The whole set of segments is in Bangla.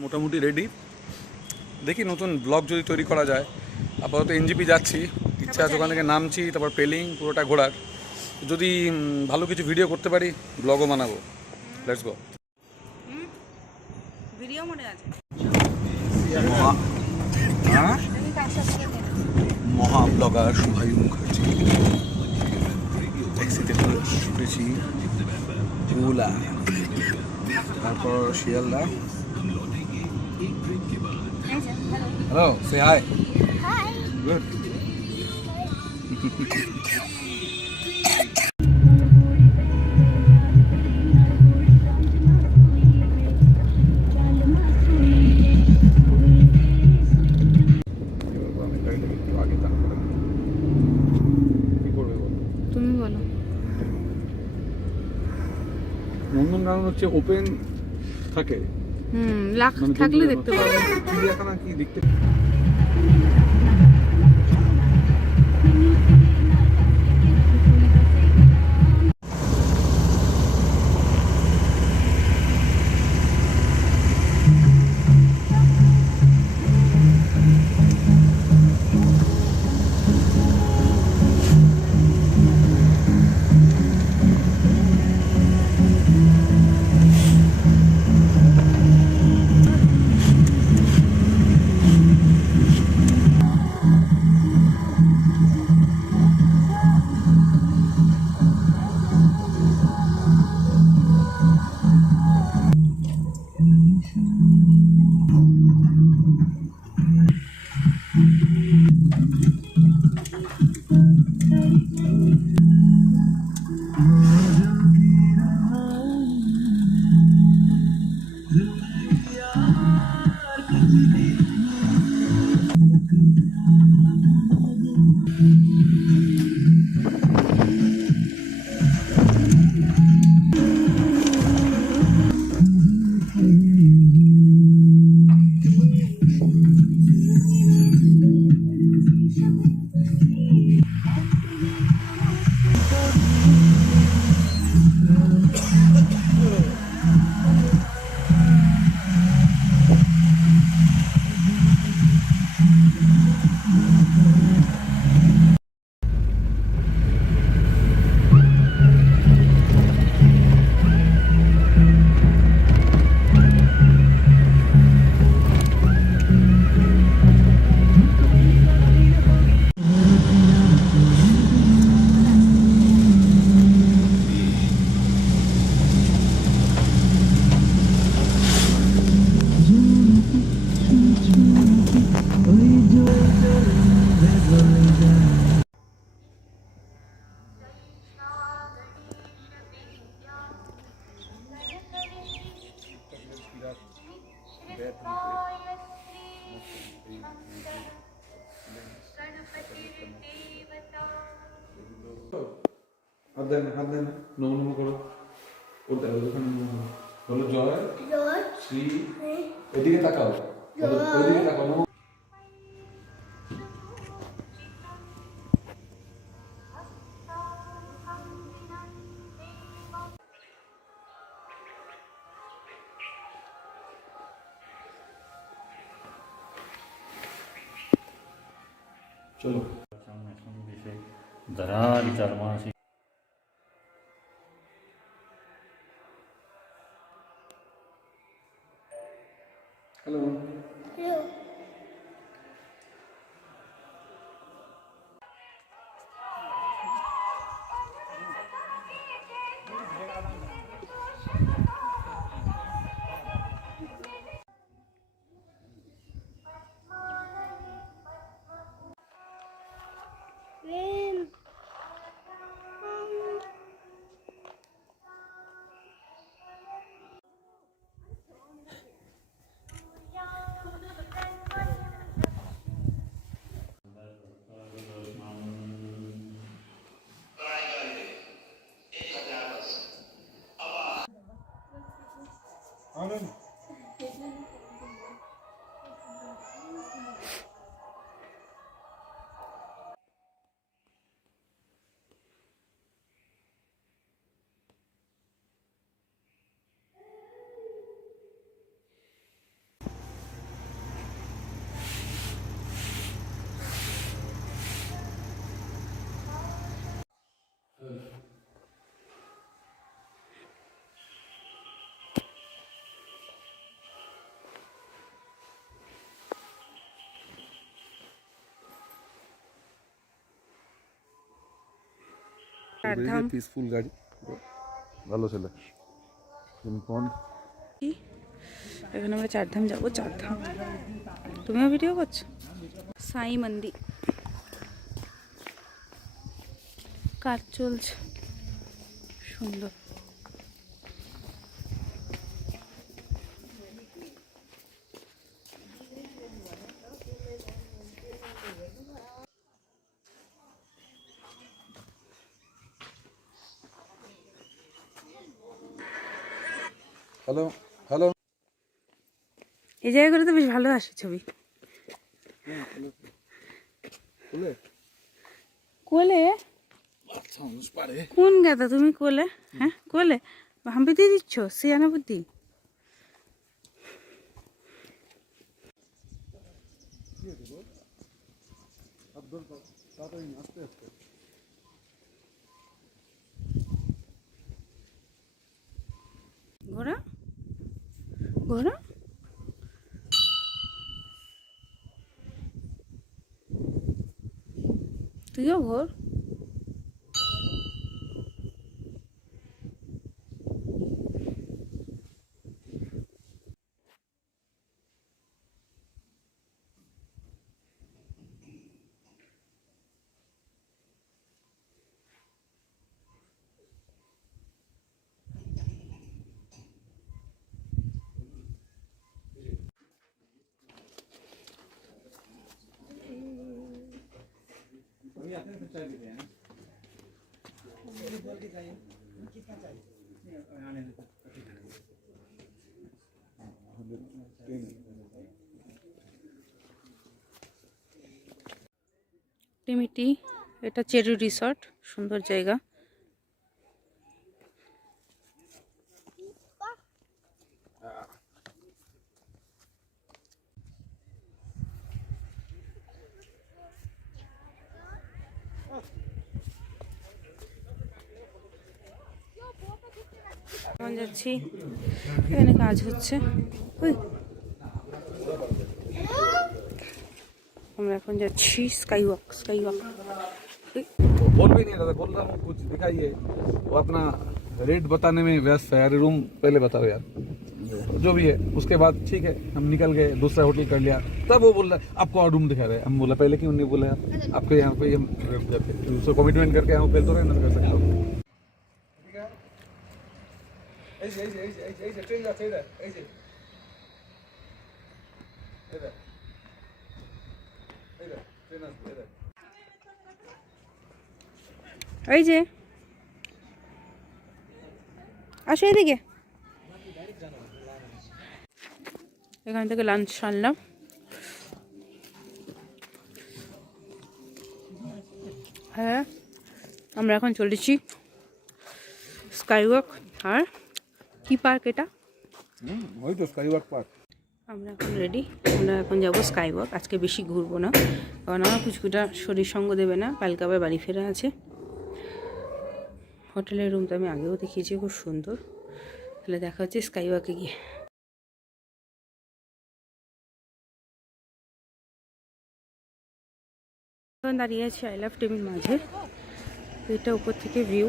মোটামুটি রেডি, দেখি নতুন ব্লগ যদি তৈরি করা যায়। আপাতত এনজিপি যাচ্ছি, ইচ্ছা আছে ওখান থেকে নামছি, তারপর পেলিং পুরোটা ঘোরার। যদি ভালো কিছু ভিডিও করতে পারি ব্লগও বানাবো। Let's go. ভিডিও মনে আছে মহা ব্লগার শুভায়ু মুখার্জি ট্যাক্সিতে উঠেছি, ওলা, তারপর শিয়ালদা। হ্যালো, সে হাই। গুড। তুমি বলো। নন্দনকানন হচ্ছে ওপেন থাকে, লাখ থাকলে দেখতে পাবো। চিড়িয়াখানা কি দেখতে হাত দেন নম নম করো। ওটা ওখানে বলো জয় শ্রী, ওইদিকে তাকাও, ওইদিকে তাকাও। চলো दरार चरमासी হ্যালো। চারধাম পিসফুল গাড়ি, ভালো ছেলে। কি এখানে আমরা চারধাম যাবো। চারধাম তুমিও ভিডিও করছো? সাই মন্দির, কাজ চলছে, সুন্দর। হ্যালো হ্যালো, এই জায়গাগুলো তো বেশ ভালো আসে ছবি। কোলে কোন গাদা তুমি? কোলে, হ্যাঁ কোলে ভাম্পি দিয়ে দিচ্ছ সিয়ানা বুদ্ধি। ঘোড়া ঘোড়া তুইও ঘোর। টিমিটি, এটা চেরি রিসর্ট, সুন্দর জায়গা। এখন যাচ্ছি, এখানে কাজ হচ্ছে। ওই আমরা এখন যাচ্ছি স্কাই ওয়াক। স্কাই ওয়াক बोल भी नहीं रहा था, बोल रहा हूँ कुछ दिखाइए, वो अपना रेट बताने में व्यस्त है। यार रूम पहले बताओ यार, जो भी है। उसके बाद ठीक है, हम निकल गए, दूसरा होटल कर लिया। तब वो बोल रहा है आपको और रूम दिखा रहे हैं। हम बोला पहले क्यों नहीं बोला यार, आपके यहाँ पे हम उसको कमिटमेंट करके आए, पहले तो रहना कर सकता हूँ। এই যে আসো এদিকে, এখান থেকে লাঞ্চ আনলাম। হ্যাঁ আমরা এখন চলেছি স্কাই ওয়াক। আর কি পার্ক এটা? वही तो स्काई वॉक पार्क। আমরা এখন রেডি, আমরা এখন যাবো স্কাই ওয়াক। আজকে বেশি ঘুরবো না, কারণ আমার পুচকুটা শরীর সঙ্গ দেবে না, কালকে আবার বাড়ি ফেরা আছে। হোটেলের রুমটা আমি আগেও দেখিয়েছি, খুব সুন্দর। তাহলে দেখা হচ্ছে স্কাই ওয়াকে গিয়ে। এখন দাঁড়িয়ে আছি আই লাভ টিমির মাঝে। এটা উপর থেকে ভিউ।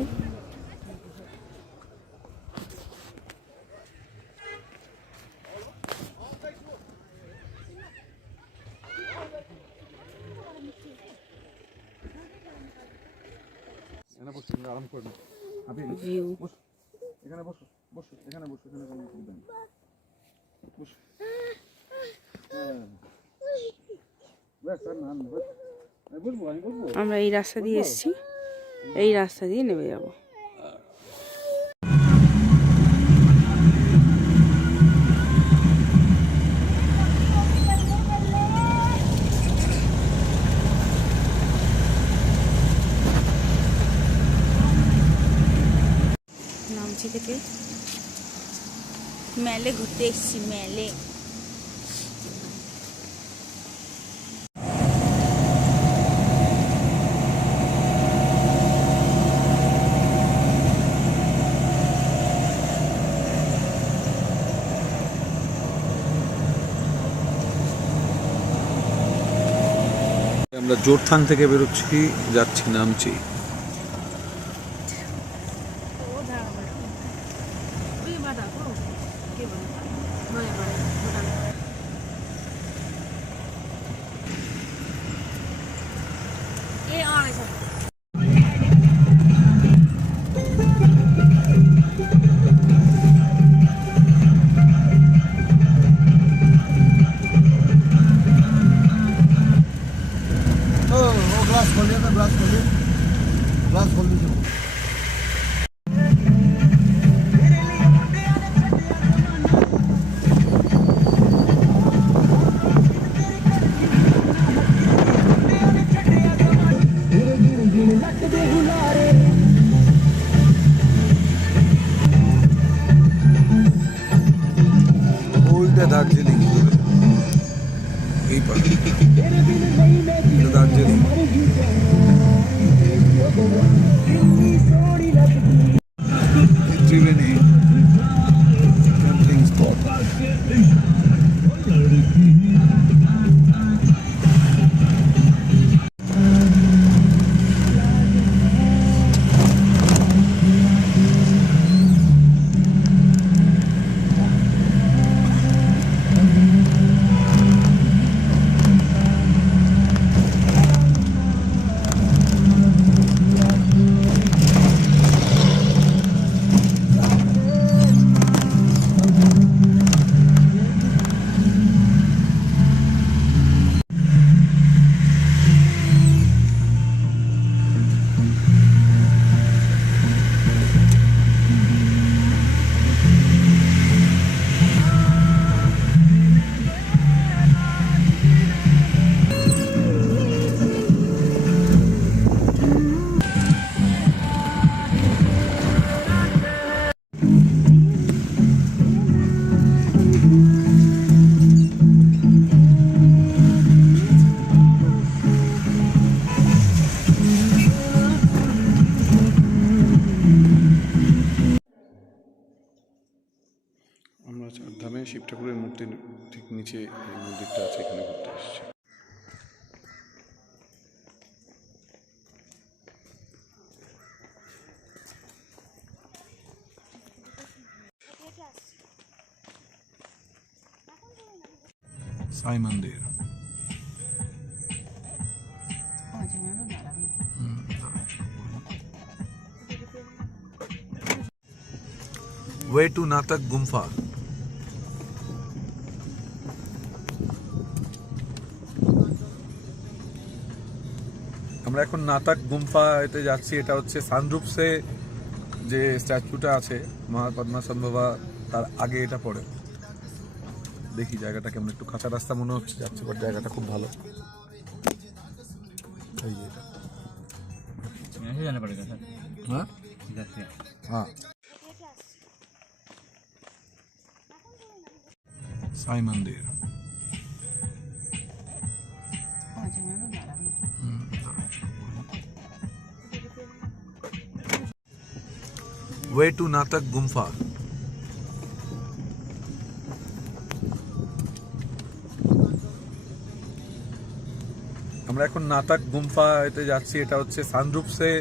আরাম করে আপনি ভিউ এখানে বসো, বসো এখানে, বসো এখানে, কোনো অসুবিধা নেই, বসো। আমরা এই রাস্তা দিয়ে এসেছি, এই রাস্তা দিয়ে নেমে যাব। নামছি থেকে মেলে ঘুরতে এসেছি, মেলে। আমরা জোরথাং থেকে বেরোচ্ছি, যাচ্ছি নামচি। দার্জিলিং, এই পারে এটা দার্জিলিং। Triveni camping spot. আমরা চারধামে শিব ঠাকুরের মূর্তির ঠিক নিচে এই মন্দিরটা আছে, এখানে ঘুরতে এসেছি। সাই মন্দির। ওয়ে টু নাতক গুম্ফা। আমরা এখন নাতক গুম্ফা এতে যাচ্ছি। এটা হচ্ছে সানরূপসে যে স্ট্যাচুটা আছে মহাপদ্মাসম্ভবা, তার আগে এটা পড়ে। দেখি জায়গাটা কেমন, একটু কাঁচা রাস্তা মনে হচ্ছে যাচ্ছে, বাট জায়গাটা খুব ভালো। এই যে হ্যাঁ হ্যাঁ সাই মন্দির। ওয়ে টু নাতক গুম্ফা। আমরা এখন নাতক গুম্ফা এতে যাচ্ছি। এটা হচ্ছে সানরূপসে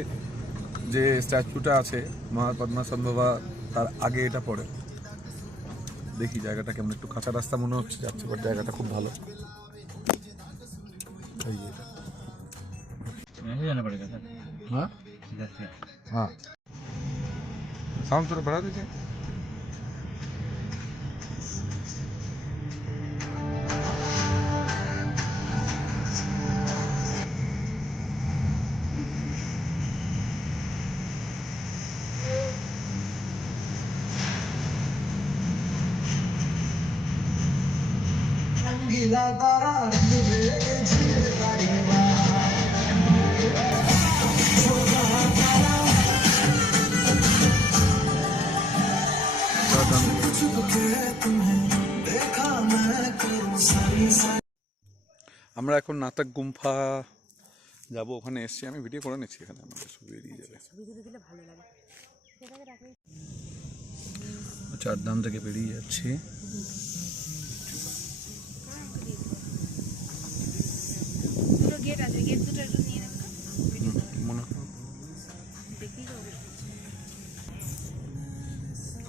যে স্ট্যাচুটা আছে মহাপদ্মাসম্ভবা, তার আগে এটা পড়ে। দেখি জায়গাটা কেমন, একটু কাঁচা রাস্তা মনে হচ্ছে যাচ্ছে, বাট জায়গাটা খুব ভালো। এই যে हाँ हाँ साउंड थोड़ा बढ़ा दीजिए। আমরা এখন নাতক গুম্ফা যাব, ওখানে এসছি। আমি ভিডিও করে নিচ্ছি, এখানে আমাদের ছবি বেরিয়ে যাবে। চারধাম থেকে বেরিয়ে যাচ্ছি।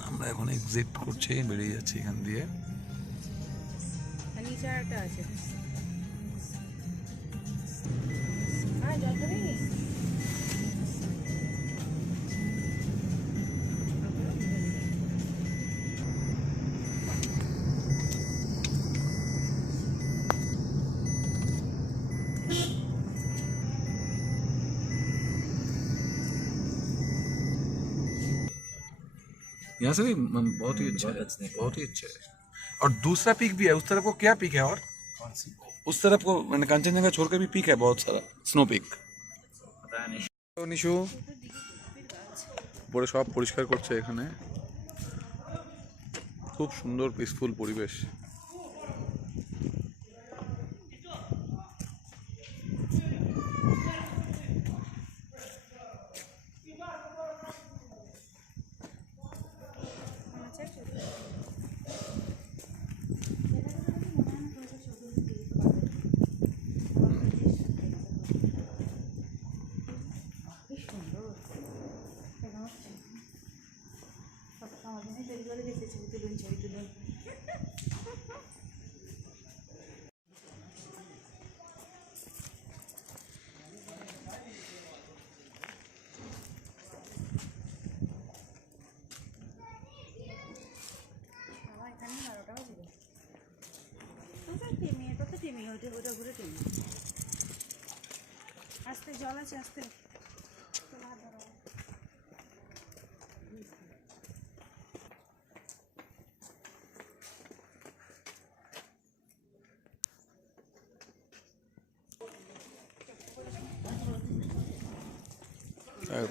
আমরা এখন এক্সিট করছি, বেরিয়ে যাচ্ছি এখান দিয়ে। यहाँ से भी बहुत ही अच्छा है, बहुत ही अच्छा है। और दूसरा पीक भी है उस तरफ को। क्या पीक है? और उस तरफ को मैंने कंचनजंगा छोड़ के भी पीक है बहुत सारा, स्नो पीक। নিশু পরে সব পরিষ্কার করছে এখানে। খুব সুন্দর পিসফুল পরিবেশ। টেমি, ওটা ওটা ঘুরে টেমি। আস্তে জল আছে, আস্তে।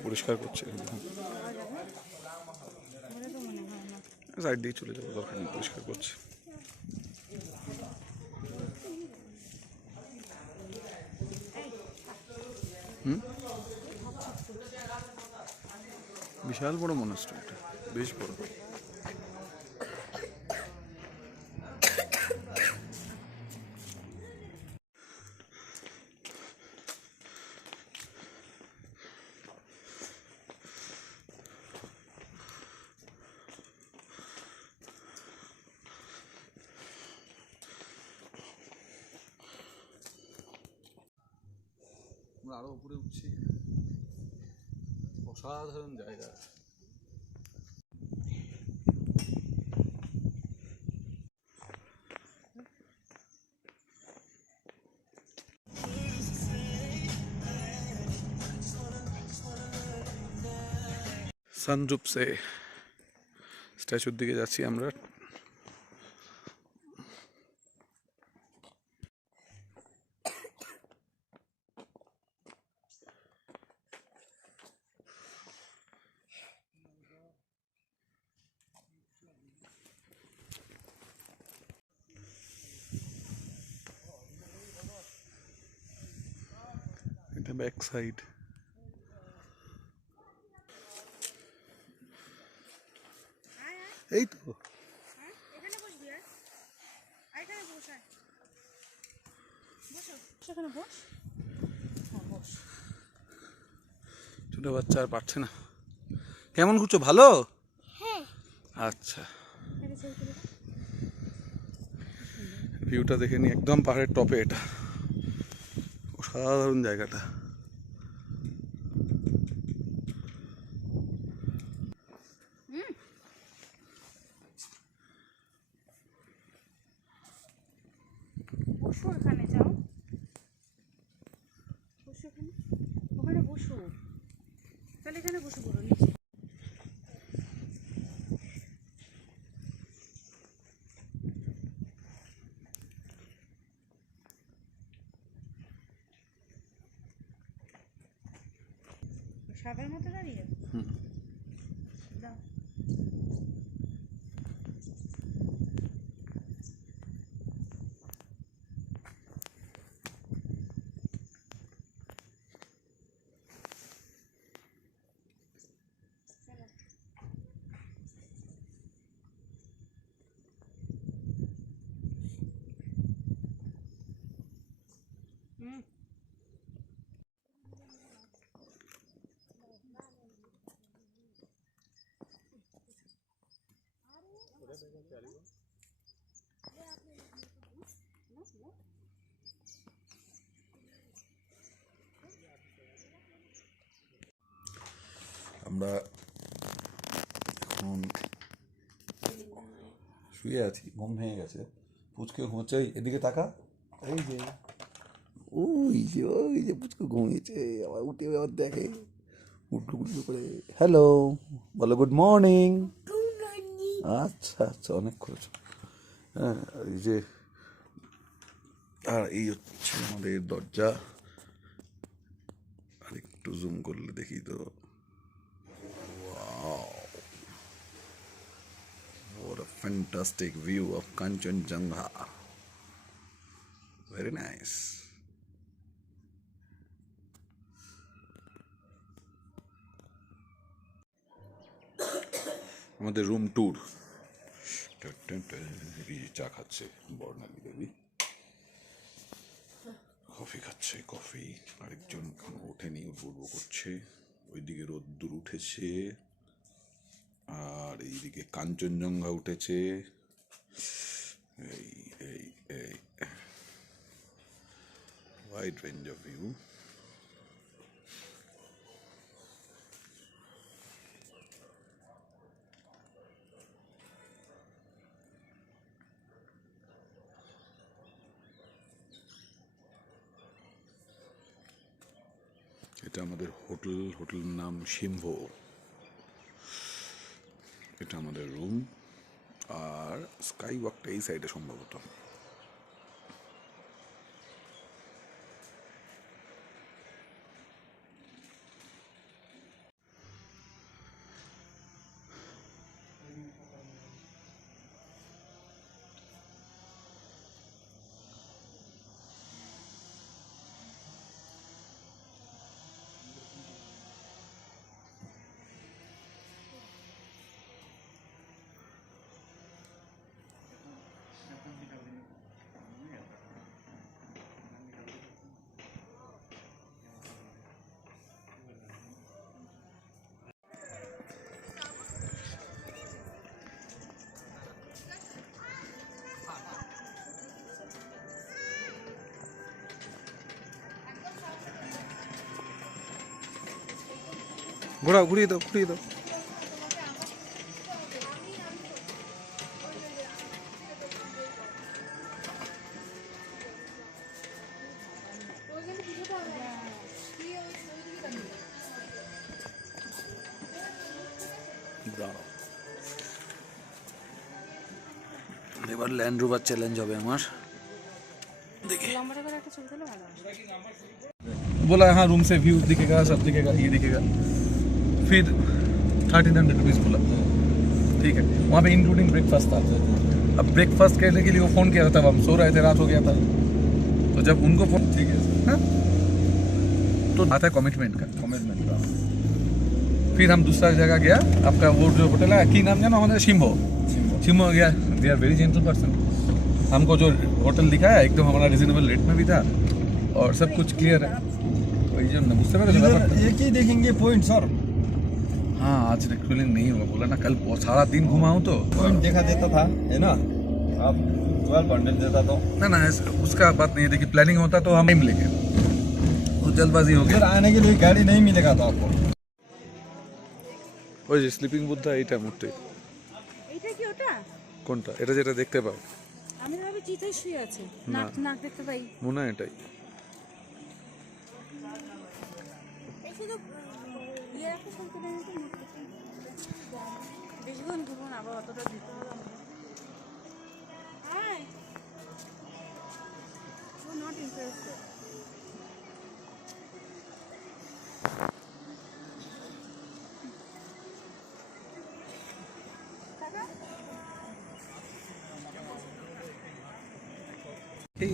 পরিষ্কার করছে, সাইড দিয়ে চলে যাবো, দরকার নেই, পরিষ্কার করছে। বিশাল বড় মনস্টার, এটা বেশ বড়। আমরা আরো উপরে উঠছি, অসাধারণ জায়গা। সানরূপ সে স্ট্যাচুর দিকে যাচ্ছি আমরা। এটা ব্যাক সাইড। এই তো এখানে বসবি, আর এখানে বস, বসো, সেখানে বস, বস। ছোট বাচ্চা আর পারছে না। কেমন ঘুরছো, ভালো? হ্যাঁ। আচ্ছা, ভিউটা দেখে নি, একদম পাহাড়ের টপে, এটা অসাধারণ জায়গাটা। বসো, এখানে যাও, বসো এখানে, ওখানে বসো, তাহলে এখানে বসে পড়ো নিচে। সাদার মতো দাঁড়িয়ে দাও। আমরা এখন শুয়ে আছি, ঘুম ভেঙে গেছে, পুচকে ঘুমোচ্ছে। এদিকে তাকা, এই যে ওই যে পুচকে ঘুমিয়েছে, আবার উঠে আবার দেখে, উঠলো উঠলো করে হ্যালো বলো, গুড মর্নিং। আচ্ছা আচ্ছা, অনেক করেছো। হ্যাঁ, এই যে, আর এই হচ্ছে আমাদের দরজা। আর একটু জুম করলে দেখি তো, what a fantastic view of Kanchenjunga. Very nice. আমাদের রুম ট্যুর। চা খাচ্ছে বর্ণালী দেবী, কফি খাচ্ছে, কফি। আরেকজন এখন ওঠেনি, উঠবো করছে। ওইদিকে রোদ্দুর উঠেছে, আর এইদিকে কাঞ্চনজঙ্ঘা উঠেছে। এই এই এই wide range of view. এটা আমাদের হোটেল, হোটেলের নাম সিংহ। এটা আমাদের রুম, আর স্কাই ওয়াকটা এই সাইডে সম্ভবত। ঘোরাও, ঘুরিয়ে দাও, ঘুরিয়ে দাও। এবার ল্যান্ড রোভার চ্যালেঞ্জ হবে আমার। देखिए बोला हाँ रूम से व्यू दिखेगा, सब दिखेगा, ये दिखेगा। फिर 1300 रुपीज़ बोला, ठीक है। वहाँ पे इंक्लूडिंग ब्रेकफास्ट था। अब ब्रेकफास्ट करने के लिए वो फ़ोन किया था, तब हम सो रहे थे, रात हो गया था। तो जब उनको फ़ोन, ठीक है हाँ, तो आता है कमिटमेंट का। फिर हम दूसरा जगह गया, आपका वो जो होटल है की नाम जाना हमारा शिम्बो गया। They are very gentle person. हमको जो होटल दिखाया एकदम हमारा रिजनेबल रेट में भी था और सब कुछ क्लियर है। वही जो न बुझते एक ही देखेंगे पॉइंट सर। हाँ आज रिक्रूलिंग नहीं होगा बोला ना, कल सारा दिन घुमाऊँ तो पॉइंट देखा देता था, है ना। आप 1200 देता तो ना उसका बात नहीं है। देखिए प्लानिंग होता तो हम टाइम लेंगे, वो जल्दबाजी हो फिर गया। आने के लिए गाड़ी नहीं मिलेगा तो आपको। ওই যে স্লিপিং বুদ্ধা এইটা মূর্তি। এটা কি ওটা? কোনটা? এটা যেটা দেখতে পাও? আমি ভাবি চিতায় শুয়ে আছে, নাক নাক দেখতে পাই। মনে হয় এটাই। এসে তো ইয়ে রাখতে শুনতে পাই না, বেশিক্ষণ ঘুরবো না, আবার অতটা দিতে হবে আমাকে। Hi, you not interested.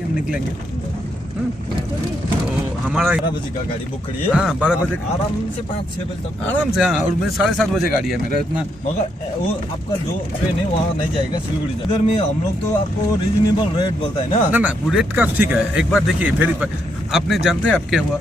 हम निकलेंगे। तो हमारा 12 बजे का गाड़ी बुक करिए। हाँ 12 बजे आराम से 5-6 बजे तक आराम से। हाँ और मैं 7:30 बजे गाड़ी है मेरा इतना। मगर वो आपका जो ट्रेन है वहाँ नहीं जाएगा, सिलीगुड़ी जाएगा। इधर में हम लोग तो आपको रीजनेबल रेट बोलता है ना। ना रेट का ठीक है, एक बार देखिए फिर आपने जानते हैं आप क्या हुआ।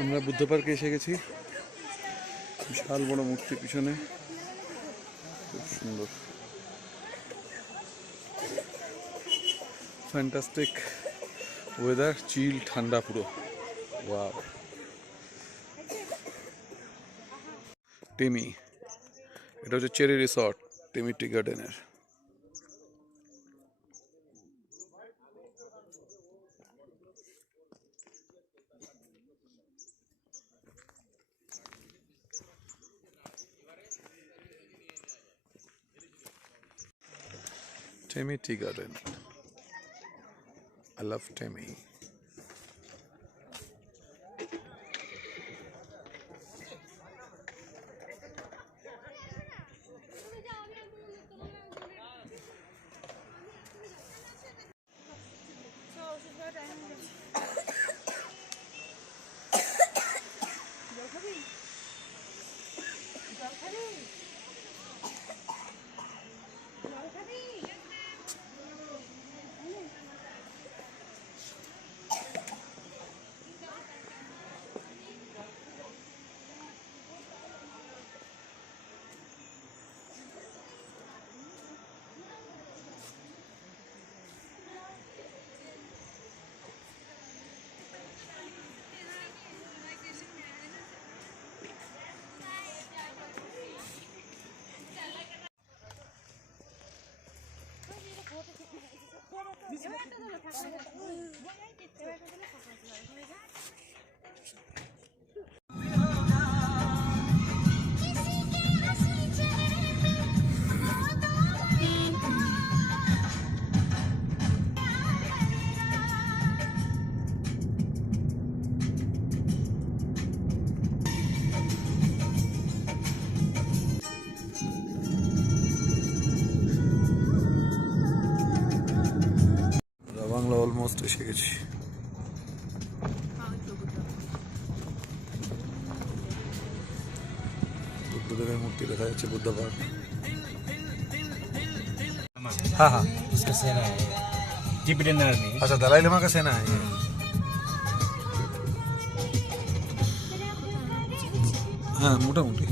আমরা বুদ্ধ পার্কে এসে গেছি। বিশাল বড় মূর্তি পিছনে, খুব সুন্দর। ফ্যান্টাস্টিক ওয়েদার, চিল ঠান্ডা পুরো। ওয়াও। টেমি, এটা হচ্ছে চেরি রিসর্ট টেমি টি গার্ডেনের। Tammy tea garden, I love Tammy. Bangla almost এসে গেছি। বুদ্ধদেবের মূর্তি দেখা যাচ্ছে, বুদ্ধ পার্ক। हाँ हाँ, उसका सेना है टिबेटन आर्मी। अच्छा, दलाई लामा का सेना है ये। हाँ, মোটামুটি।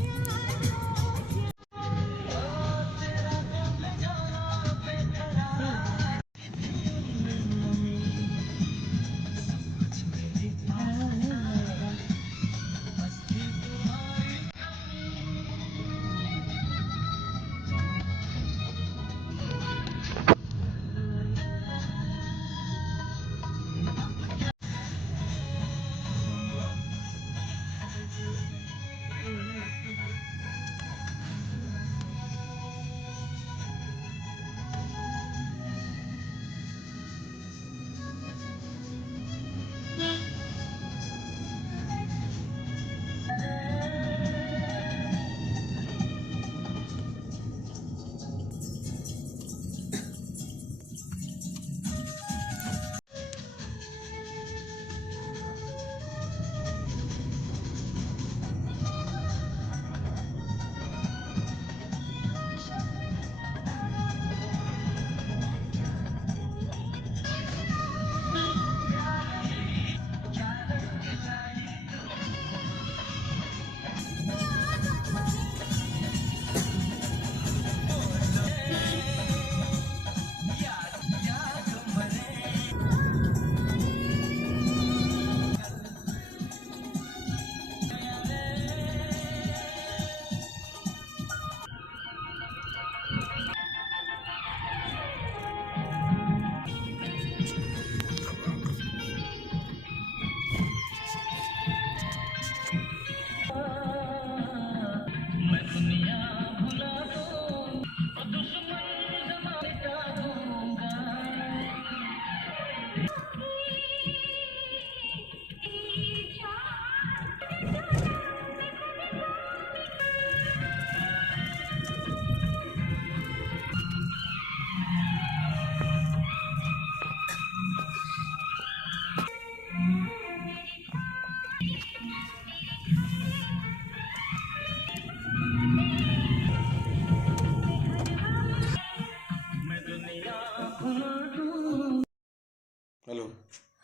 Hello.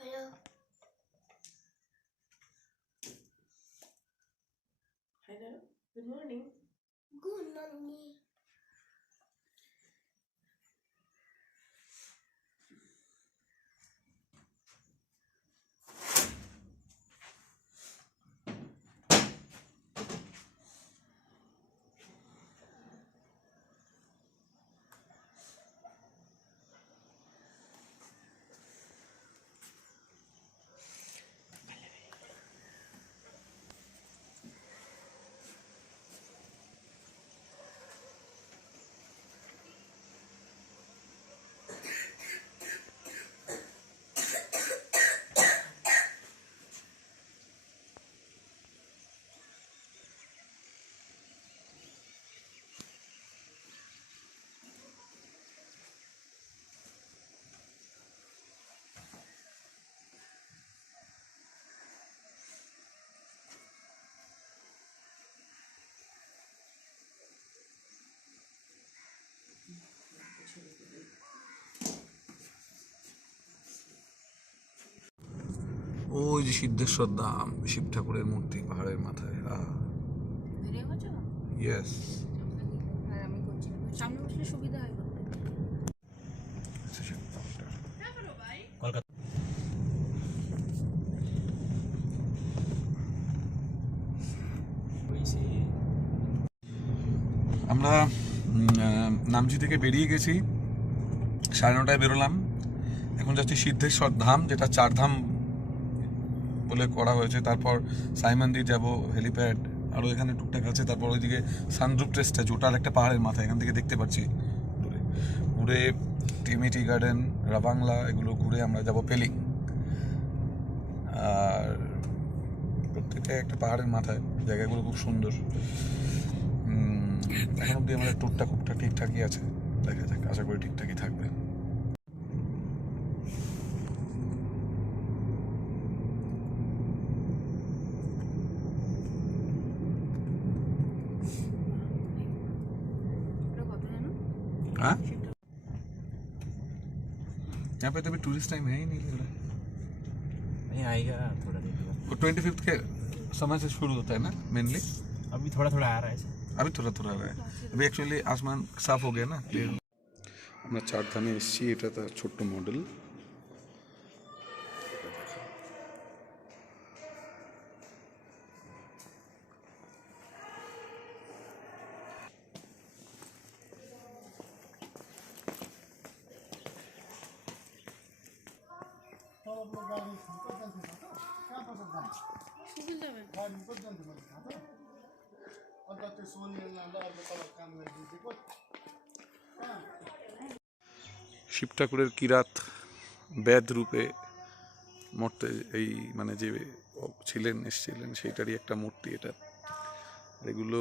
Hello. Hello, good morning. Good morning. ওই যে সিদ্ধেশ্বর ধাম, শিব ঠাকুরের মূর্তি পাহাড়ের মাথায়। ভিডিও করছো? ইয়েস। আর আমি করছি না, সামনে বসলে সুবিধা হয় করতে। কলকাতা আমরা নামচি থেকে বেরিয়ে গেছি, 9:30 বেরোলাম। এখন যাচ্ছি সিদ্ধেশ্বর ধাম, যেটা 4 ধাম বলে করা হয়েছে। তারপর সাই মন্দির যাবো, হেলিপ্যাড আরও এখানে টুকটাক আছে। তারপর ওইদিকে সানরুফ স্ট্যাচু, ওটার একটা পাহাড়ের মাথা, এখান থেকে দেখতে পাচ্ছি দূরে। ঘুরে টিমিটি গার্ডেন, রাবাংলা এগুলো ঘুরে আমরা যাব পেলিং। আর প্রত্যেকটা একটা পাহাড়ের মাথায়, জায়গাগুলো খুব সুন্দর। এখন অব্দি আমাদের ট্যুরটা খুবটা ঠিকঠাকই আছে, দেখা যাক, আশা করি ঠিকঠাকই থাকবে। ওটা কত জানো? हाँ यहाँ पे तो अभी टूरिस्ट टाइम है ही नहीं लग रहा है। नहीं आएगा थोड़ा देर बाद। वो 25 के समय से शुरू होता है ना मेनली। अभी थोड़ा थोड़ा आ रहा है अभी थोड़ा थोड़ा आ रहा है, अभी एक्चुअली आसमान साफ हो गया ना, क्लियर। আমরা 4 ধামে এসেছি, এটা তার ছোট্ট মডেল। শিব ঠাকুরের কিরাত বেদ রূপে মূর্তি, এই মানে যে এসেছিলেন সেইটারই একটা মূর্তি এটা। এগুলো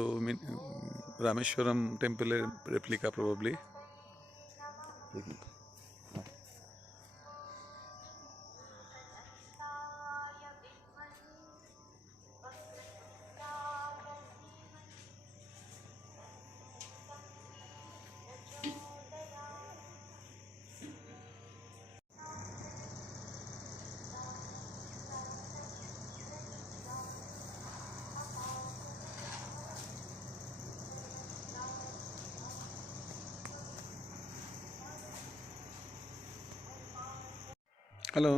রামেশ্বরম টেম্পলের রেপ্লিকা প্রবাবলি। হ্যালো,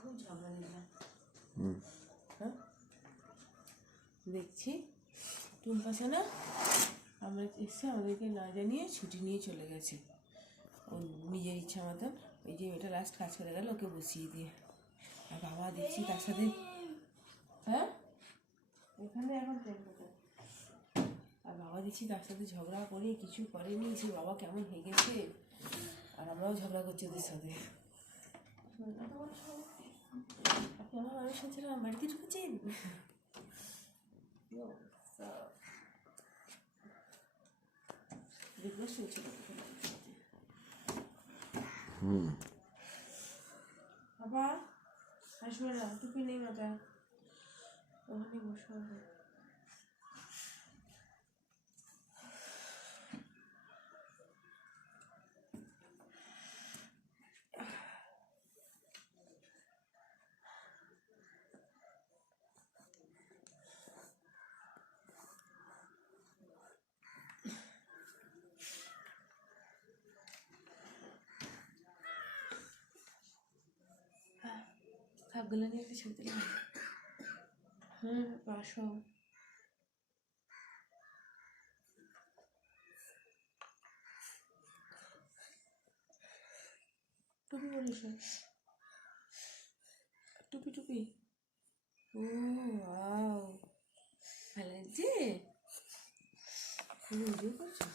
খুব ঝগড়া দিলাম, হ্যাঁ দেখছি টুম্পাসে না, আমরা এসে আমাদেরকে না জানিয়ে ছুটি নিয়ে চলে গেছে ও নিজের ইচ্ছা মতন। ওই যে এটা লাস্ট কাজ করে গেল, ওকে বসিয়ে দিয়ে। আর বাবা দেখছি তার সাথে, হ্যাঁ এখানে এখন ট্রেন কোথায়, আর বাবা দেখছি তার সাথে ঝগড়া করে কিছু করেনি, সে বাবা কেমন হেগেছে, আর আমরাও ঝগড়া করছি ওদের সাথে। আপনি আমার বাড়ির সাথে আমার বাড়িতে ঢুকেছেন? রিকোয়েস্ট হয়েছিল বাবা, আসবে না, টুপি নেই মাথায়, ওখানে বসে হবে। কাপগুলো নিয়ে একটা ছবি তুলে, হ্যাঁ পাশো। টুপি পরিস না। টুপি টুপি। ও ওয়াও, ভালো লাগছে। ভিডিও করছো?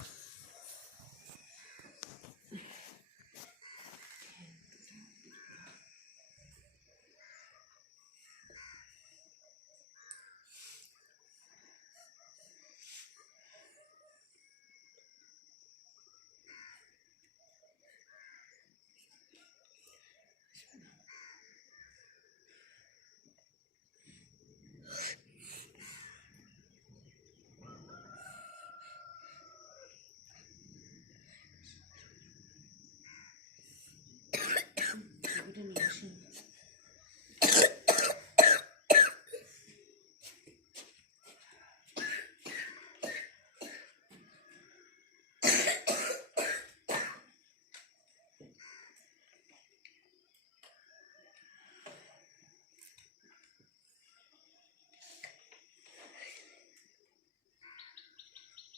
টুপিটা নিয়ে আসি।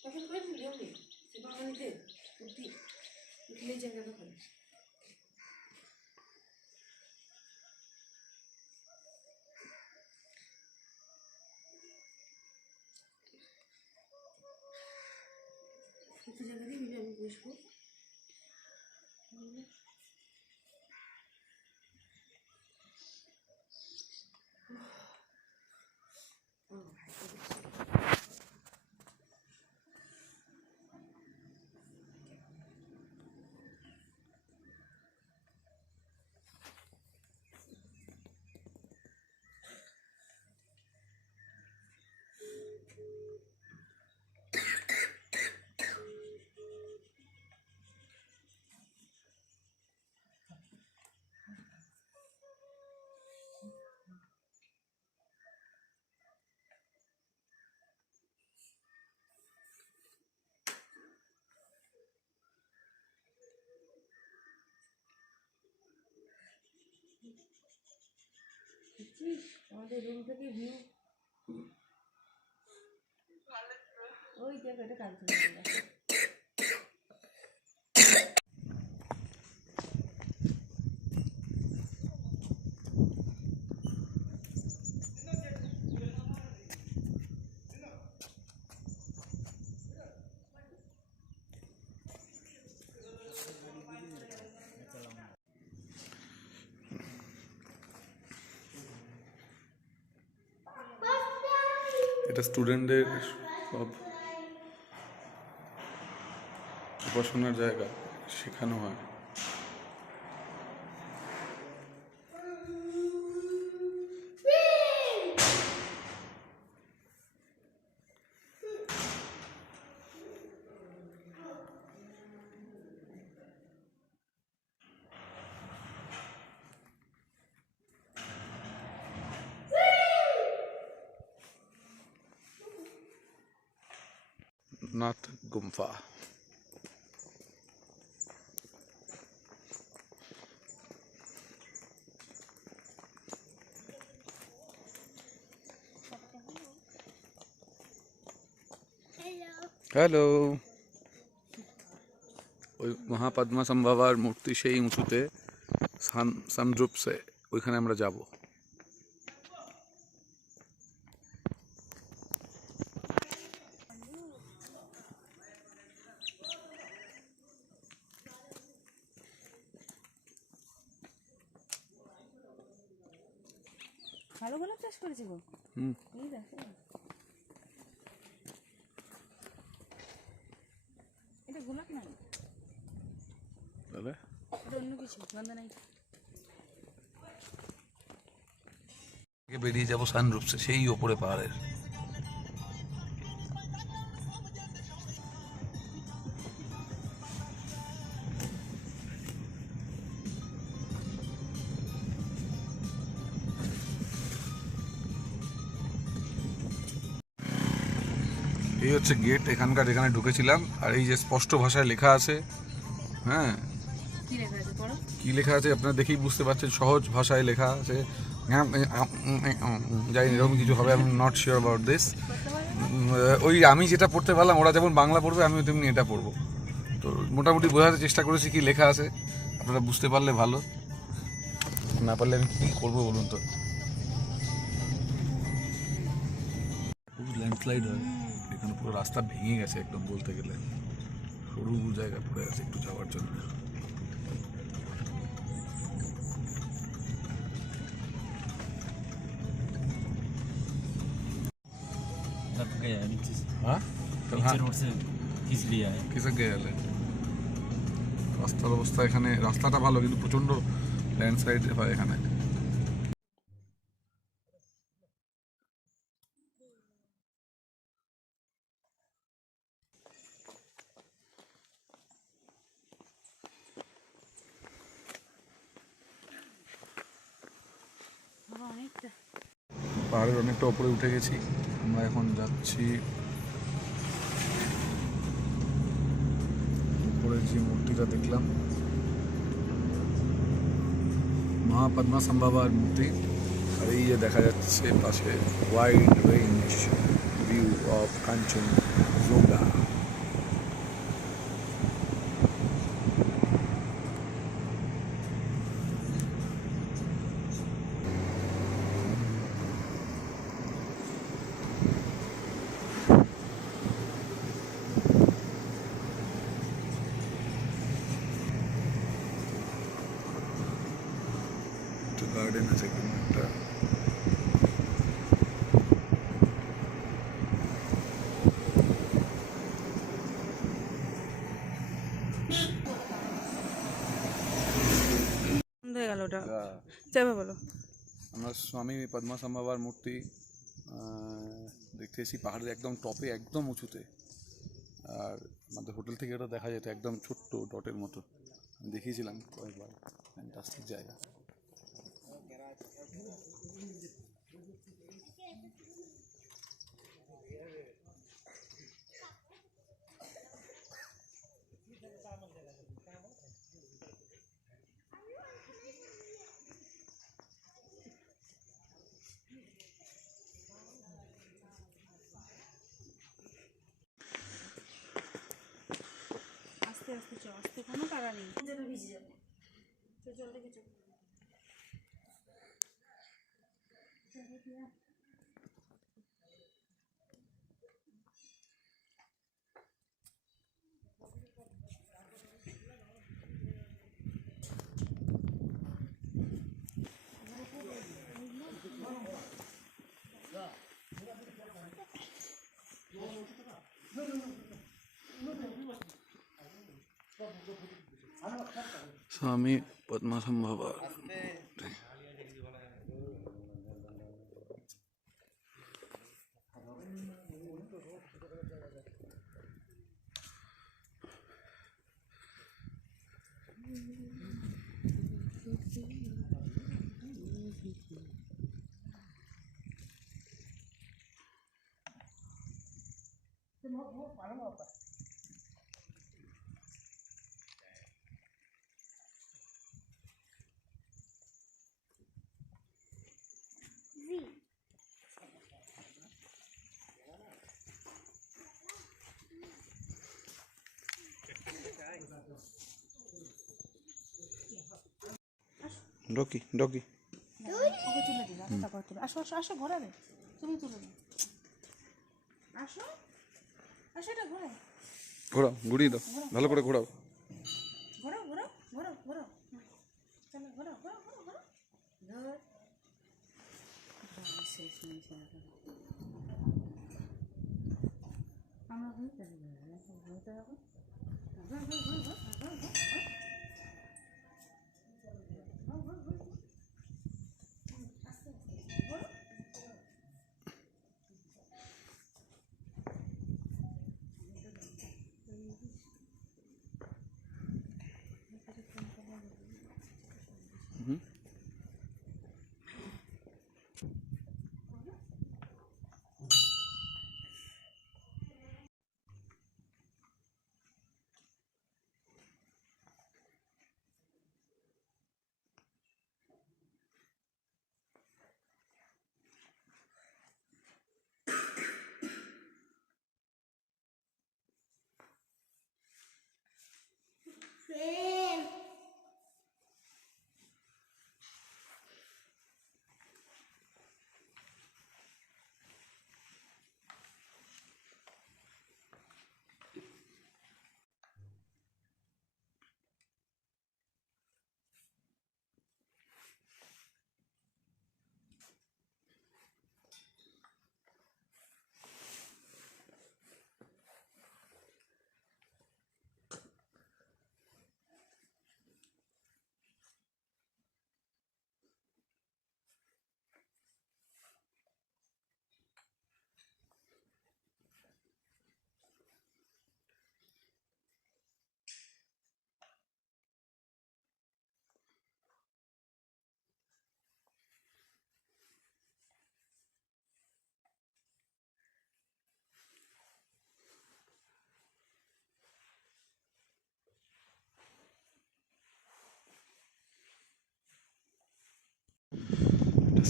তখন করে ভিডিও নেই সে বাঙালিদের উঠলে জায়গাটা করে। কিছু জায়গা দিয়ে ভিডিও আমি বসবো। দেখছিস আমাদের রুম থেকে ভিউ, ওই জায়গাটা কালকে এটা স্টুডেন্টদের সব উপাসনার জায়গা, শেখানো হয়। नाथ गुम्फा। हेलो। वहाँ पद्मा संभवार मूर्ति সেই উঁচুতে সানরূপসে, ওইখানে আমরা যাব। ভালো গোলাপ চাষ করেছে গো। এই দেখো এটা গোলাপ না, তাহলে এটা অন্য কিছু, গন্ধ নাই। বেরিয়ে যাব সানরূপসে, সেই ওপরে পাহাড়ের। এই হচ্ছে গেট এখানকার, এখানে ঢুকেছিলাম। আর এই যে স্পষ্ট ভাষায় লেখা আছে, হ্যাঁ কি লেখা আছে পড়ো? কি লেখা আছে আপনারা দেখেই বুঝতে পারছেন, সহজ ভাষায় লেখা আছে। জানি এরকম কিছু হবে, আমি নট শিওর অ্যাবাউট দিস। ওই আমি যেটা পড়তে পারলাম, ওরা যেমন বাংলা পড়বে আমিও তেমনি এটা পড়বো। তো মোটামুটি বোঝাতে চেষ্টা করেছি কি লেখা আছে। আপনারা বুঝতে পারলে ভালো, না পারলে আমি কী করবো বলুন তো। খুব ল্যান্ডস্লাইড হয় এখানে, পুরো রাস্তা ভেঙে গেছে একদম বলতে গেলে, সরু জায়গা পড়ে আছে একটু যাওয়ার জন্য। लग गया है नीचे से, হ্যাঁ नीचे रोड से खींच लिया है। কিসে গেলে রাস্তার অবস্থা এখানে, রাস্তাটা ভালো কিন্তু প্রচণ্ড ল্যান্ডস্লাইড হয় এখানে। পাহাড়ের অনেকটা উপরে উঠে গেছি, আমরা এখন যাচ্ছি উপরে যে মূর্তিটা দেখলাম, মা পদ্মাসম্ভবার মূর্তি। আর এই যে দেখা যাচ্ছে পাশে wide range view of Kanchenjunga. Garden আছে এখানে একটা। বন্ধ হয়ে গেল ওটা, যাবে বলো। আমরা স্বামী পদ্মাসম্ভবার মূর্তি দেখতে এসেছি পাহাড়ের একদম টপে, একদম উঁচুতে। আর আমাদের হোটেল থেকে এটা দেখা যেত একদম ছোট্ট ডটের মতো, আমি দেখিয়েছিলাম কয়েকবার। ফ্যান্টাস্টিক জায়গা। আস্তে আস্তে চ, আস্তে কোনো তাড়া নেই, যেটা ভিজে যাবে। তো জল দেখে চল। স্বামী পদ্মাসম্ভবা। ডকি ডকি ওকে তুলে দিন, তারপর তুলে। আসো আসো আসো, ঘোরাবে, তুমি তুলে দিন। আসো আসো, এটা ঘোরাও, ঘোরাও, ঘুরিয়ে দাও, ভালো করে ঘোরাও। ঘোরাও ঘোরাও ঘোরাও ঘোরাও। চলো ঘোরাও ঘোরাও ঘোরাও ঘোরাও। ধর শেষ নেই সারাটা। আমরা ঘুরতে ঘুরতে যাবো। ঘর ঘর ঘর ঘর ঘর ঘর ঘর।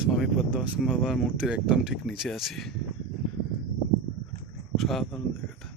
স্বামী পদ্মাবসন বাবার মূর্তির একদম ঠিক নিচে আছি। সাধারণ জায়গাটা।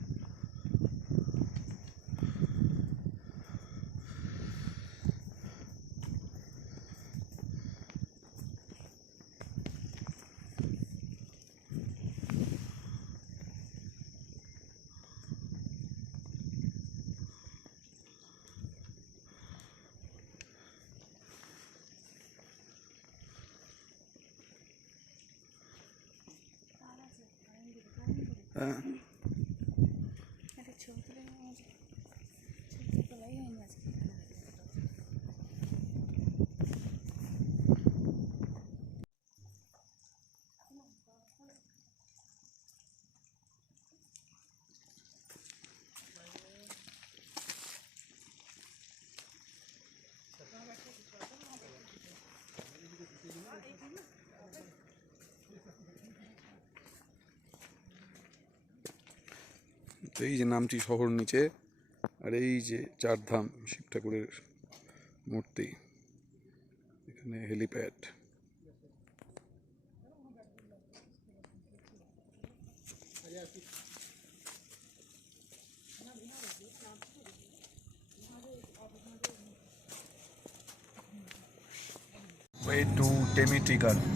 হ্যাঁ, একটা ছবি তুলে নিয়ে আসি। ছবি তোলাই হয়নি আজকে। তো এই যে নামটি শহর নিচে, আর এই যে চারধাম শিব ঠাকুরের মূর্তি, এখানে helipad. Way to Temiti Garden.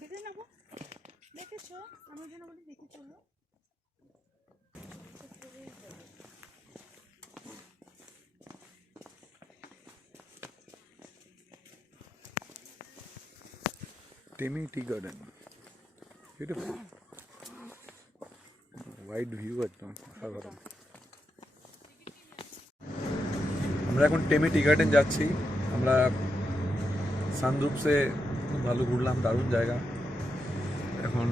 দেখে নেবো, দেখেছো? আমি যেন বলি দেখে চলো। Temiti Garden. Beautiful. Wide view একদম অসাধারণ। আমরা এখন টেমিটি গার্ডেন যাচ্ছি। আমরা সানরূপসে খুব ভালো ঘুরলাম, দারুণ জায়গা। এখন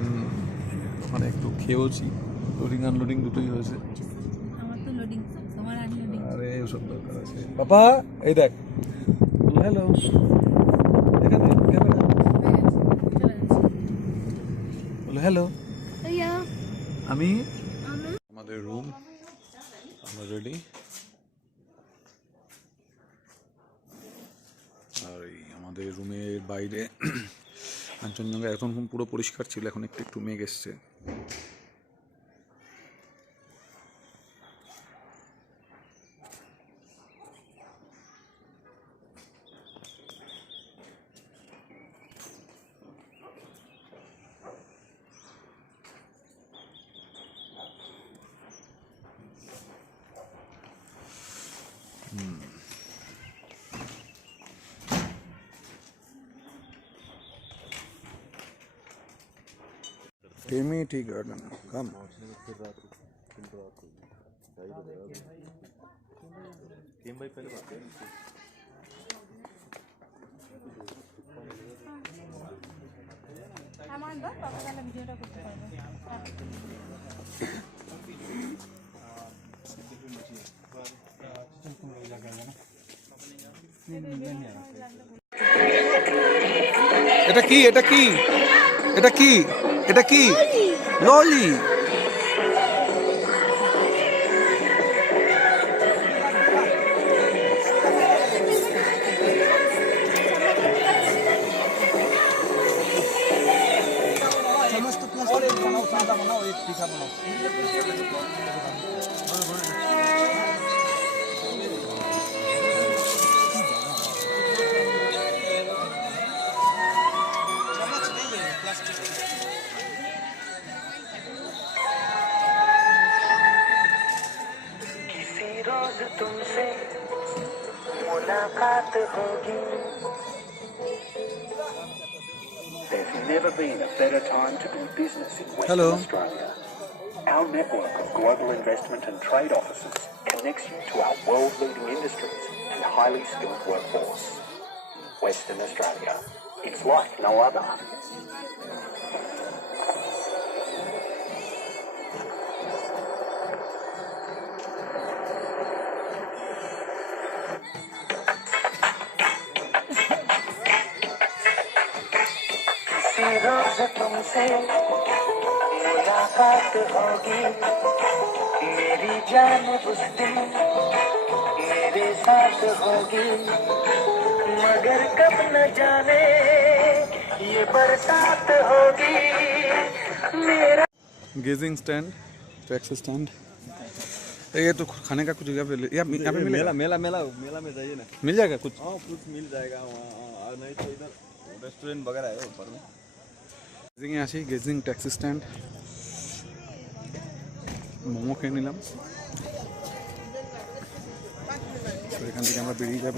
ওখানে একটু খেয়েওছি, লোডিং আনলোডিং দুটোই হয়েছে। আমার তো লোডিং, তোমার আনলোডিং। আরে ওসব দরকার আছে। বাবা এই দেখ, হ্যালো, এখানে ক্যামেরা, বলো হ্যালো। আমি আমাদের রুম, আমরা রেডি। আর এই আমাদের রুমের বাইরে কাঞ্চনজঙ্ঘা এখন পুরো পরিষ্কার ছিল, এখন একটু একটু মেঘ এসছে। Temiti Garden, come. আমার দাও, বাবা তাহলে ভিডিওটা করতে পারবে। এটা কি, এটা কি, এটা কি, এটা কি? ললি। तुमसे मुलाकात होगी। There's never been a better time to do business in Western Hello. Australia. Our network of global investment and trade offices connects you to our world-leading industries and and highly skilled workforce. Western Australia, it's like no other. रोज तुमसे मुलाकात होगी मेरी जान उस दिन मेरे साथ होगी मगर कब न जाने ये बरसात होगी मेरा गेजिंग स्टैंड, टैक्सी स्टैंड। ये तो खाने का कुछ जगह पे यहाँ पे मिलेगा? मेला मेला मेला में जाइए ना। मिल जाएगा कुछ? हाँ कुछ मिल जाएगा वहाँ। और नहीं तो इधर रेस्टोरेंट वगैरह है ऊपर में। গেজিংয়ে আসি, গেজিং ট্যাক্সি স্ট্যান্ড। মোমো খেয়ে নিলাম। তো এখান থেকে আমরা বেরিয়ে যাব।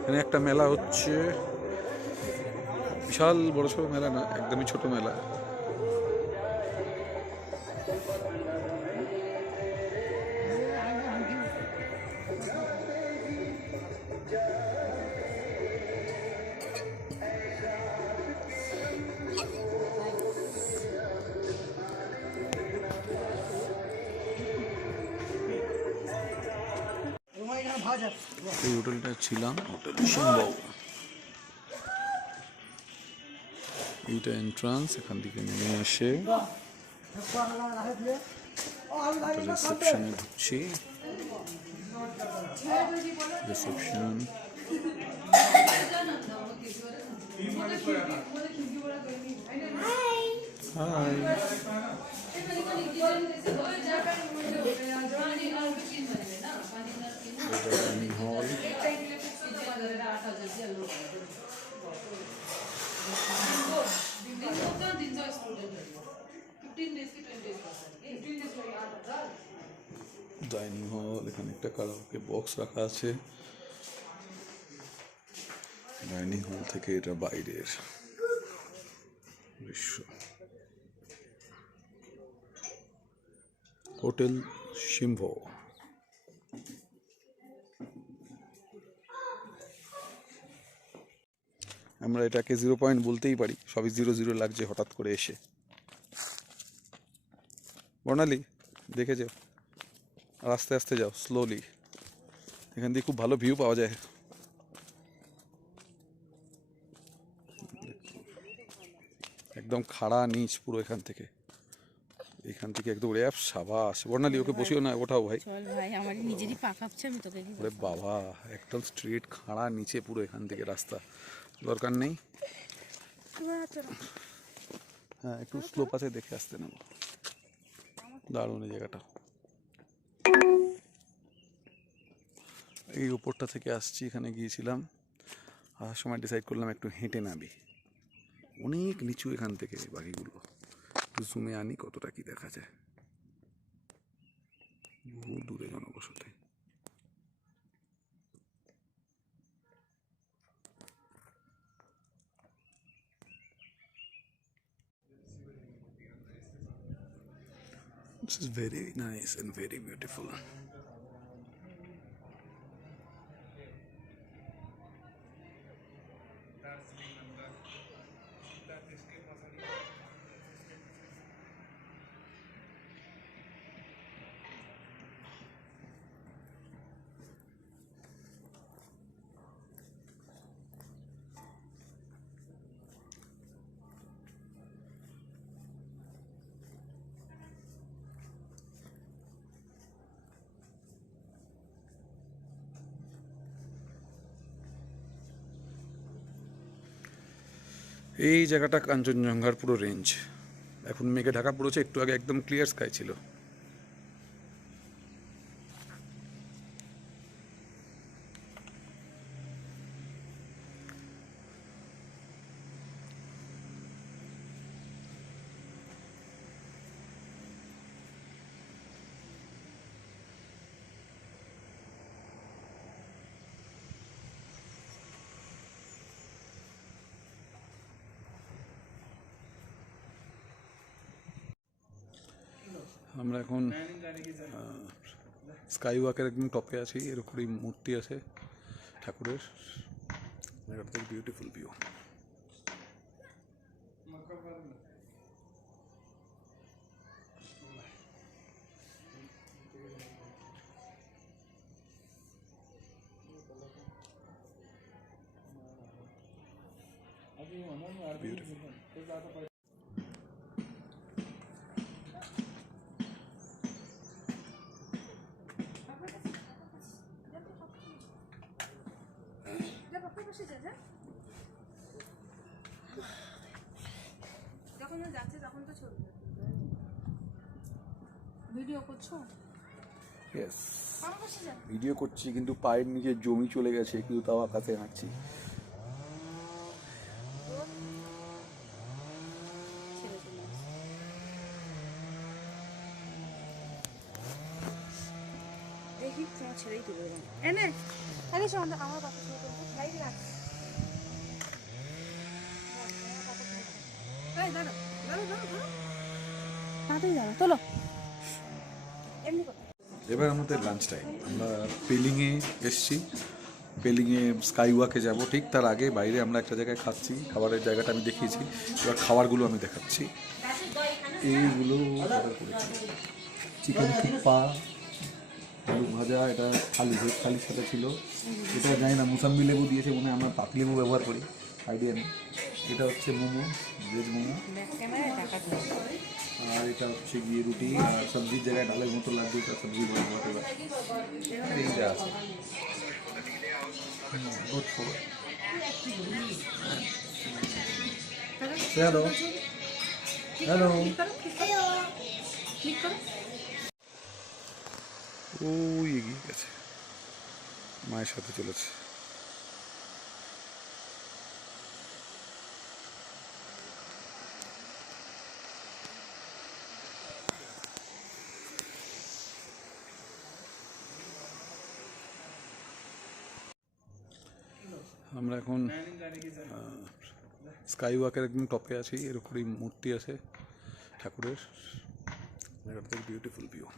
এখানে একটা মেলা হচ্ছে, বিশাল বড় সড়ো মেলা না, একদমই ছোট মেলা। এই হোটেলটা ছিলাম, হোটেল সম্ভব। এইটা এন্ট্রান্স, এখান থেকে নেমে এসে রিসেপশনে ঢুকছি। Reception, hi. Dining hall, dining hall. এখানে একটা কারাওকে বক্স রাখা আছে। ডাইনিং হল থেকে এটা বাইরের দৃশ্য। হোটেল সিংহ। আমরা এটাকে 0 পয়েন্ট বলতেই পারি, সবই 0 লাগছে হঠাৎ করে এসে। বর্ণালী দেখে যাও, আর আস্তে আস্তে যাও, স্লোলি। এখান থেকে খুব ভালো ভিউ পাওয়া যায়। একদম খাড়া নিচ পুরো এখান থেকে একদম ওরে সাবাস। বর্ণালী ওকে বসিও না, ওঠাও ভাই। চল ভাই, আমার নিজেরই পা কাঁপছে, আমি তোকে কি ওরে বাবা, একদম স্ট্রেট খাড়া নিচে পুরো এখান থেকে রাস্তা, দরকার নেই। হ্যাঁ একটু স্লোপ আছে, দেখে আসতে নেব। দারুণ এই জায়গাটা। এই উপরটা থেকে আসছি, এখানে গিয়েছিলাম, আসার সময় ডিসাইড করলাম একটু হেঁটে নামি। অনেক নিচু এখান থেকে বাকিগুলো। জুমে আনি কতটা কি দেখা যায়, বহু দূরে জনবসতি। This is very nice and very beautiful. এই জায়গাটা কাঞ্চনজঙ্ঘার পুরো রেঞ্জ। এখন মেঘে ঢাকা পড়েছে, একটু আগে একদম ক্লিয়ার স্কাই ছিল। আমরা এখন স্কাই ওয়াকের একদম টপে আছি, এর উপরেই মূর্তি আছে ঠাকুরের। Beautiful view. যখন যাচ্ছে তখন তো চলবে। ভিডিও করছো? ইয়েস, আমার পাশে যা। ভিডিও করছি কিন্তু পায়ের নিচে জমি চলে গেছে, কিন্তু তাও আকাশে হাঁটছি। ছেড়ে চলে আসো। দেখি তোমার ছেড়েই তুলে দেবো। এনে আরে শোন, আমার কথা শুনে বলবো ভাই না। এই দাঁড়াও দাঁড়াও দাঁড়াও দাঁড়াও, তাড়াতাড়ি দাঁড়াও, তোলো। এমনি কথা। এবার আমাদের লাঞ্চ টাইম, আমরা পেলিংয়ে এসছি। পেলিংয়ে স্কাই ওয়াকে যাবো, ঠিক তার আগে বাইরে আমরা একটা জায়গায় খাচ্ছি। খাবারের জায়গাটা আমি দেখিয়েছি, এবার খাবারগুলো আমি দেখাচ্ছি। এইগুলো অর্ডার করেছি, চিকেন থুপ্পা, আলু ভাজা, এটা থালি, ভেজ থালির সাথে ছিল। এটা জানি না মুসাম্বি লেবু দিয়েছে মনে হয়, আমরা পাতি লেবু ব্যবহার করি, আইডিয়া নেই। এটা হচ্ছে মোমো, ভেজ মোমো। আর এটা হচ্ছে গিয়ে রুটি, আর সবজির জায়গায় ডালের মতো লাগবে, এটা সবজি বলবো এবার। এইটা আছে গুড ফর হ্যালো হ্যালো। ওই এগিয়ে গেছে, মায়ের সাথে চলেছে। আমরা এখন স্কাই ওয়াকের একদম টপে আছি, এর উপরেই মূর্তি আছে ঠাকুরের। Beautiful view.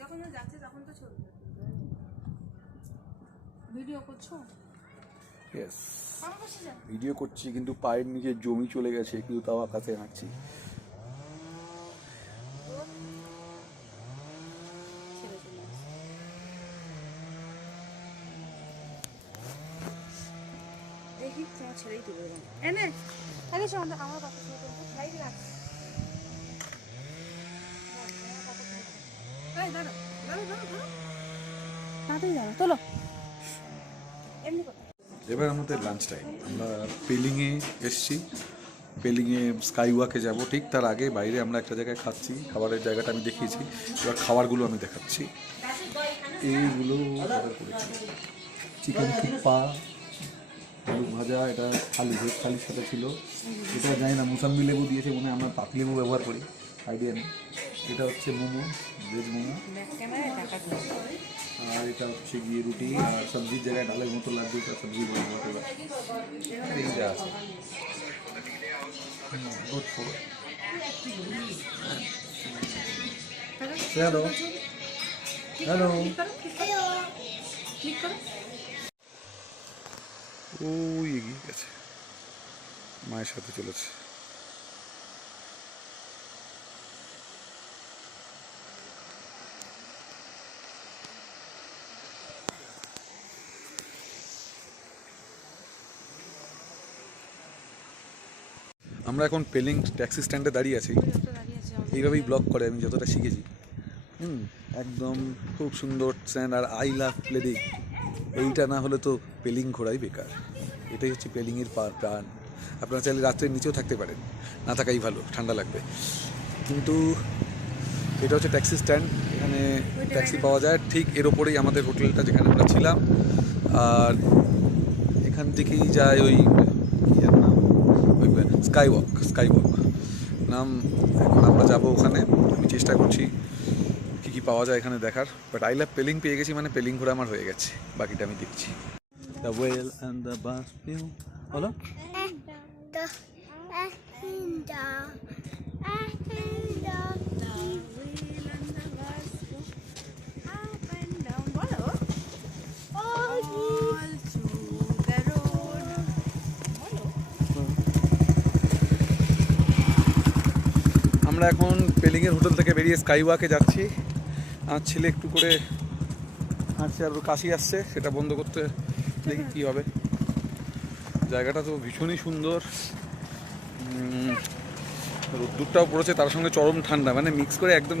যখন যাচ্ছে তখন তো চলবে। ভিডিও করছো? ইয়েস, আমার পাশে যা। ভিডিও করছি কিন্তু পায়ের নিচে জমি চলে গেছে, কিন্তু তাও আকাশে হাঁটছি। ছেড়ে চলে আসো। দেখি তোমার ছেড়েই তুলে দেবো। এনে আরে শোন, আমার কথা শুনে বলবো ভাই না। এই দাঁড়াও দাঁড়াও দাঁড়াও দাঁড়াও, তাড়াতাড়ি দাঁড়াও, তোলো। এমনি কথা। এবার আমাদের লাঞ্চ টাইম, আমরা পেলিংয়ে এসছি। পেলিংয়ে স্কাই ওয়াকে যাবো, ঠিক তার আগে বাইরে আমরা একটা জায়গায় খাচ্ছি। খাবারের জায়গাটা আমি দেখিয়েছি, এবার খাবারগুলো আমি দেখাচ্ছি। এইগুলো অর্ডার করেছি, চিকেন থুপ্পা, আলু ভাজা, এটা থালি, ভেজ থালির সাথে ছিল। এটা জানি না মুসাম্বি লেবু দিয়েছে মনে হয়, আমরা পাতি লেবু ব্যবহার করি, আইডিয়া নেই। এটা হচ্ছে মোমো, ভেজ মোমো। আর এটা হচ্ছে গিয়ে রুটি, আর সবজির জায়গায় ডালের মতো লাগবে, এটা সবজি বলবো এবার। এইটা আছে গুড ফর হ্যালো হ্যালো। ওই এগিয়ে গেছে, মায়ের সাথে চলেছে। আমরা এখন পেলিং ট্যাক্সি স্ট্যান্ডে দাঁড়িয়ে আছি। এইভাবেই ব্লগ করে আমি যতটা শিখেছি। একদম খুব সুন্দর স্ট্যান্ড, আর আই লাভ পেলিং। এইটা না হলে তো পেলিং ঘোরাই বেকার। এটাই হচ্ছে পেলিংয়ের প্রাণ। আপনারা চাইলে রাত্রে নিচেও থাকতে পারেন, না থাকাই ভালো, ঠান্ডা লাগবে। কিন্তু এটা হচ্ছে ট্যাক্সি স্ট্যান্ড, এখানে ট্যাক্সি পাওয়া যায়, ঠিক এর ওপরেই আমাদের হোটেলটা যেখানে আমরা ছিলাম। আর এখান থেকেই যায় ওই কী এর নাম, ওই স্কাইওয়াক নাম। এখন আমরা যাব ওখানে, আমি চেষ্টা করছি কী কী পাওয়া যায় এখানে দেখার। বাট আই লাভ পেলিং পেয়ে গেছি, মানে পেলিং ঘোরা আমার হয়ে গেছে, বাকিটা আমি দেখছি। The well and the bus বলো। The Ahinda. Ahinda. বলো Oh, all through the road বলো আমরা এখন পেলিংয়ের হোটেল থেকে বেরিয়ে স্কাইওয়াকে যাচ্ছি। আমার ছেলে একটু করে হাঁটছে, আর ওর কাশি আসছে, সেটা বন্ধ করতে দেখি কী হবে। জায়গাটা তো ভীষণই সুন্দর, রোদ্দুরটাও পড়েছে, তার সঙ্গে চরম ঠান্ডা, মানে মিক্স করে একদম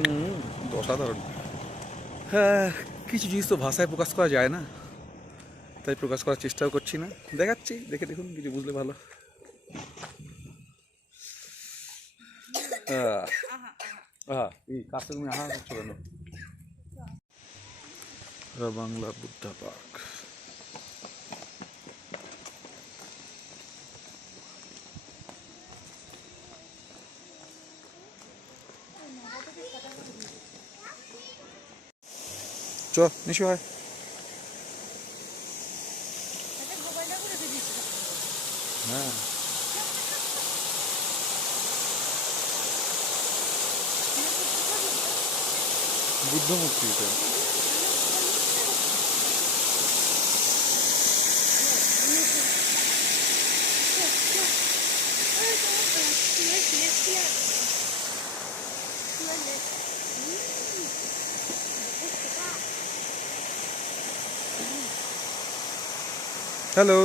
অসাধারণ। হ্যাঁ, কিছু জিনিস তো ভাষায় প্রকাশ করা যায় না, তাই প্রকাশ করার চেষ্টাও করছি না, দেখাচ্ছি, দেখে দেখুন, কিছু বুঝলে ভালো। এই কাজটা তুমি আহা করছো কেন? বাংলা বুদ্ধা পার্ক। চ নিশু হয়। হ্যাঁ, বুদ্ধ মূর্তি এটা। হ্যালো।